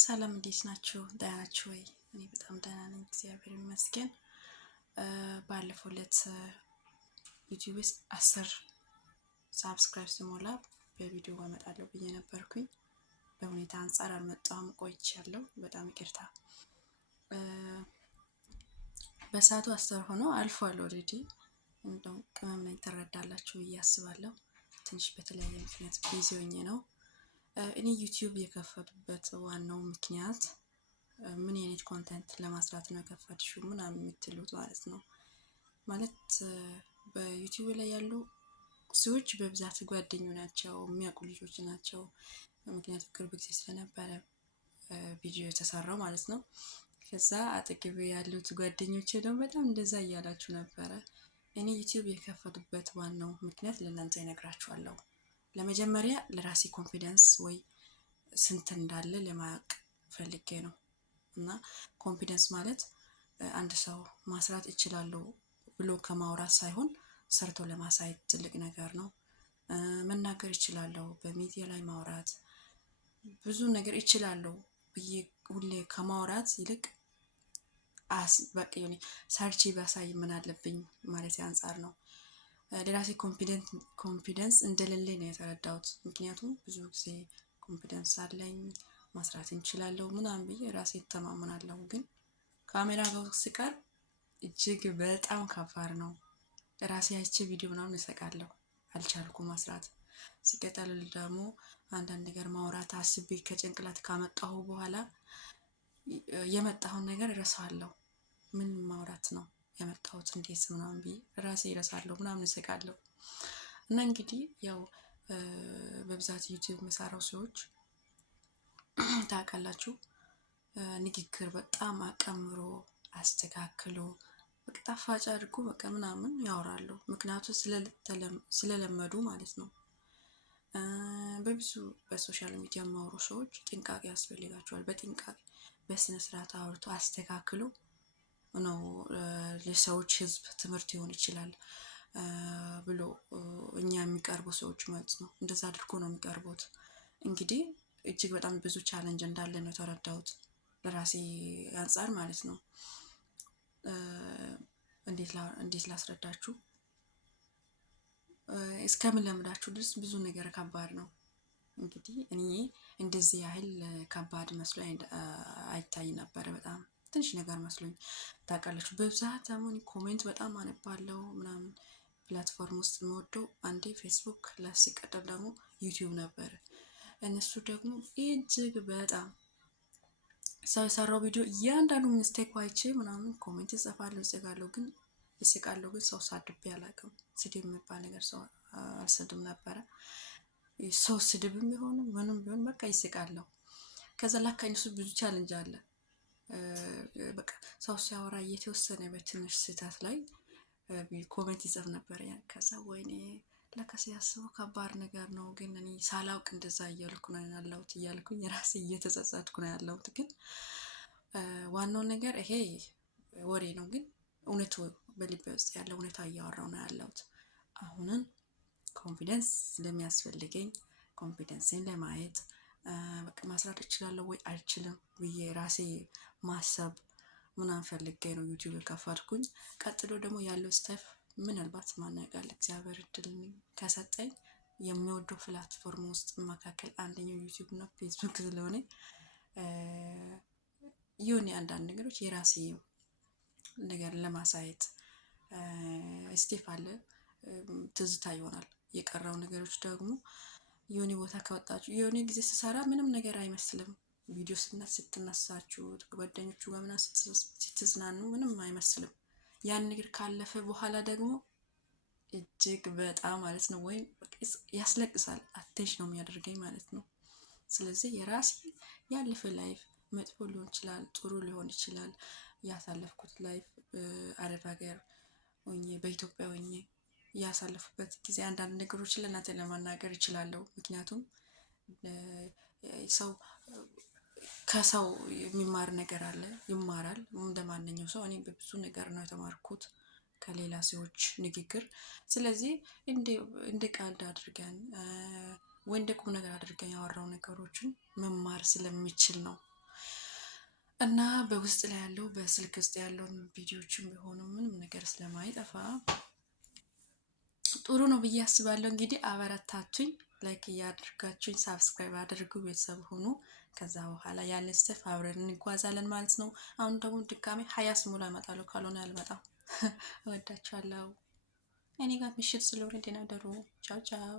ሰላም እንዴት ናችሁ? ደህና ናችሁ ወይ? እኔ በጣም ደህና ነኝ፣ እግዚአብሔር ይመስገን። ባለፈው ዕለት ዩቲዩብ ውስጥ 10 ሳብስክራይብ ስሞላ በቪዲዮ አመጣለሁ ብዬ ነበርኩኝ። በሁኔታ አንጻር አልመጣሁም፣ ቆይቻለሁ። በጣም ይቅርታ። በሰዓቱ 10 ሆኖ አልፏል ኦልሬዲ። እንደው ቅመም ነኝ ትረዳላችሁ ብዬ አስባለሁ። ትንሽ በተለያየ ምክንያት ቢዚ ሆኜ ነው። እኔ ዩቲዩብ የከፈቱበት ዋናው ምክንያት ምን አይነት ኮንተንት ለማስራት ነው የከፈትሽው ምናምን የምትሉት ማለት ነው። ማለት በዩቲዩብ ላይ ያሉ ሰዎች በብዛት ጓደኞ ናቸው፣ የሚያውቁ ልጆች ናቸው። ምክንያቱም ቅርብ ጊዜ ስለነበረ ቪዲዮ የተሰራው ማለት ነው። ከዛ አጠገቤ ያሉት ጓደኞቼ ደግሞ በጣም እንደዛ እያላችሁ ነበረ። እኔ ዩቲዩብ የከፈቱበት ዋናው ምክንያት ለእናንተ ይነግራችኋለሁ። ለመጀመሪያ ለራሴ ኮንፊደንስ ወይ ስንት እንዳለ ለማወቅ ፈልጌ ነው። እና ኮንፊደንስ ማለት አንድ ሰው ማስራት እችላለሁ ብሎ ከማውራት ሳይሆን ሰርቶ ለማሳየት ትልቅ ነገር ነው። መናገር እችላለሁ፣ በሚዲያ ላይ ማውራት ብዙ ነገር እችላለሁ ብዬ ሁሌ ከማውራት ይልቅ በቃ ሰርቼ ባሳይ ምን አለብኝ ማለት አንጻር ነው። ለራሴ ኮንፊደንስ እንደሌለኝ ነው የተረዳሁት። ምክንያቱም ብዙ ጊዜ ኮንፊደንስ አለኝ ማስራት እንችላለሁ ምናምን ብዬ ራሴ እተማመናለሁ፣ ግን ካሜራ ጋር ስቀርብ እጅግ በጣም ከባድ ነው። ራሴ አይቼ ቪዲዮ ምናምን እሰቃለሁ፣ አልቻልኩም ማስራት። ሲቀጥል ደግሞ አንዳንድ ነገር ማውራት አስቤ ከጭንቅላት ካመጣሁ በኋላ የመጣሁን ነገር እረሳለሁ። ምን ማውራት ነው የመጣሁት እንዴት ምናምን ብዬ ራሴ እረሳለሁ ምናምን እሰቃለሁ። እና እንግዲህ ያው በብዛት ዩቲዩብ የምሰራው ሰዎች ታውቃላችሁ፣ ንግግር በጣም አቀምሮ አስተካክሎ በቃ ጣፋጭ አድርጎ በቃ ምናምን ያወራሉ። ምክንያቱም ስለለመዱ ማለት ነው። በብዙ በሶሻል ሚዲያ የሚያወሩ ሰዎች ጥንቃቄ ያስፈልጋቸዋል። በጥንቃቄ በስነ ስርዓት አውርቶ አስተካክሎ ነው ለሰዎች ህዝብ ትምህርት ሊሆን ይችላል ብሎ እኛ የሚቀርቡ ሰዎች ማለት ነው። እንደዛ አድርጎ ነው የሚቀርቡት። እንግዲህ እጅግ በጣም ብዙ ቻሌንጅ እንዳለ ነው የተረዳሁት ለራሴ አንጻር ማለት ነው። እንዴት ላስረዳችሁ? እስከምን ለምዳችሁ ድረስ ብዙ ነገር ከባድ ነው። እንግዲህ እኔ እንደዚህ ያህል ከባድ መስሎ አይታይ ነበረ። በጣም ትንሽ ነገር መስሎኝ ታውቃላችሁ። በብዛት አሁን ኮሜንት በጣም አነባለሁ ምናምን። ፕላትፎርም ውስጥ የምወደው አንዴ ፌስቡክ፣ ሲቀጥል ደግሞ ዩቲዩብ ነበረ። እነሱ ደግሞ እጅግ በጣም ሰው የሰራው ቪዲዮ እያንዳንዱ ሚስቴክ አይቼ ምናምን ኮሜንት እጽፋለሁ፣ ግን ሰው ሳድቤ አላውቅም። ስድብ የሚባል ነገር ሰው አልሰድም ነበረ። ሰው ስድብም ቢሆን ምንም ቢሆን በቃ ይስቃለሁ። ከዛ ላካ እነሱ ብዙ ቻሌንጅ አለ። በቃ ሰው ሲያወራ እየተወሰነ በትንሽ ስህተት ላይ ኮሜንት ይጽፍ ነበር። ከዛ ወይኔ ለካ ሲያስበው ከባድ ነገር ነው፣ ግን እኔ ሳላውቅ እንደዛ እያልኩ ነው ያለሁት እያልኩኝ ራሴ እየተጸጸትኩ ነው ያለሁት። ግን ዋናው ነገር ይሄ ወሬ ነው፣ ግን እውነቱ በልቤ ውስጥ ያለው እውነታ እያወራው ነው ያለሁት። አሁንም ኮንፊደንስ ስለሚያስፈልገኝ ኮንፊደንስን ለማየት በቃ ማስራት እችላለሁ ወይ አልችልም ብዬ ራሴ ማሰብ ምናምን ፈልጌ ነው ዩቲዩብ ከፈትኩኝ። ቀጥሎ ደግሞ ያለው ስቴፕ ምናልባት ማን ያውቃል፣ እግዚአብሔር እድል ከሰጠኝ የሚወደው ፕላትፎርም ውስጥ መካከል አንደኛው ዩቲዩብ እና ፌስቡክ ስለሆነ የሆነ አንዳንድ ነገሮች የራሴ ነገር ለማሳየት ስቴፕ አለ። ትዝታ ይሆናል። የቀረው ነገሮች ደግሞ የሆነ ቦታ ከወጣችሁ የሆነ ጊዜ ስሰራ ምንም ነገር አይመስልም። ቪዲዮ ስትነሳችሁ ጓደኞቹ ጋር ምናምን ስትዝናኑ ምንም አይመስልም። ያን ነገር ካለፈ በኋላ ደግሞ እጅግ በጣም ማለት ነው ወይም ያስለቅሳል። አቴንሽን ነው የሚያደርገኝ ማለት ነው። ስለዚህ የራሴ ያለፈ ላይፍ መጥፎ ሊሆን ይችላል፣ ጥሩ ሊሆን ይችላል። ያሳለፍኩት ላይፍ አረብ ሀገር ሆኜ በኢትዮጵያ ሆኜ ያሳለፉበት ጊዜ አንዳንድ ነገሮችን ለእናንተ ለማናገር እችላለሁ። ምክንያቱም ሰው ከሰው የሚማር ነገር አለ፣ ይማራል እንደማንኛው ሰው። እኔ በብዙ ነገር ነው የተማርኩት ከሌላ ሰዎች ንግግር። ስለዚህ እንደ ቀልድ አድርገን ወይ እንደ ቁም ነገር አድርገን ያወራው ነገሮችን መማር ስለሚችል ነው እና በውስጥ ላይ ያለው በስልክ ውስጥ ያለውን ቪዲዮዎችን ቢሆኑ ምንም ነገር ስለማይጠፋ ጥሩ ነው ብዬ አስባለሁ። እንግዲህ አበረታቱኝ፣ ላይክ እያደርጋችሁኝ ሳብስክራይብ አድርጉ፣ ቤተሰብ ሁኑ። ከዛ በኋላ ያለን ስቴፕ አብረን እንጓዛለን ማለት ነው። አሁን ደግሞ ድጋሜ ሀያ ስሙላ እመጣለሁ፣ ካልሆነ አልመጣም። እወዳችኋለሁ። እኔ ጋር ምሽት ስለሆነ ደህና ደሩ። ቻው ቻው።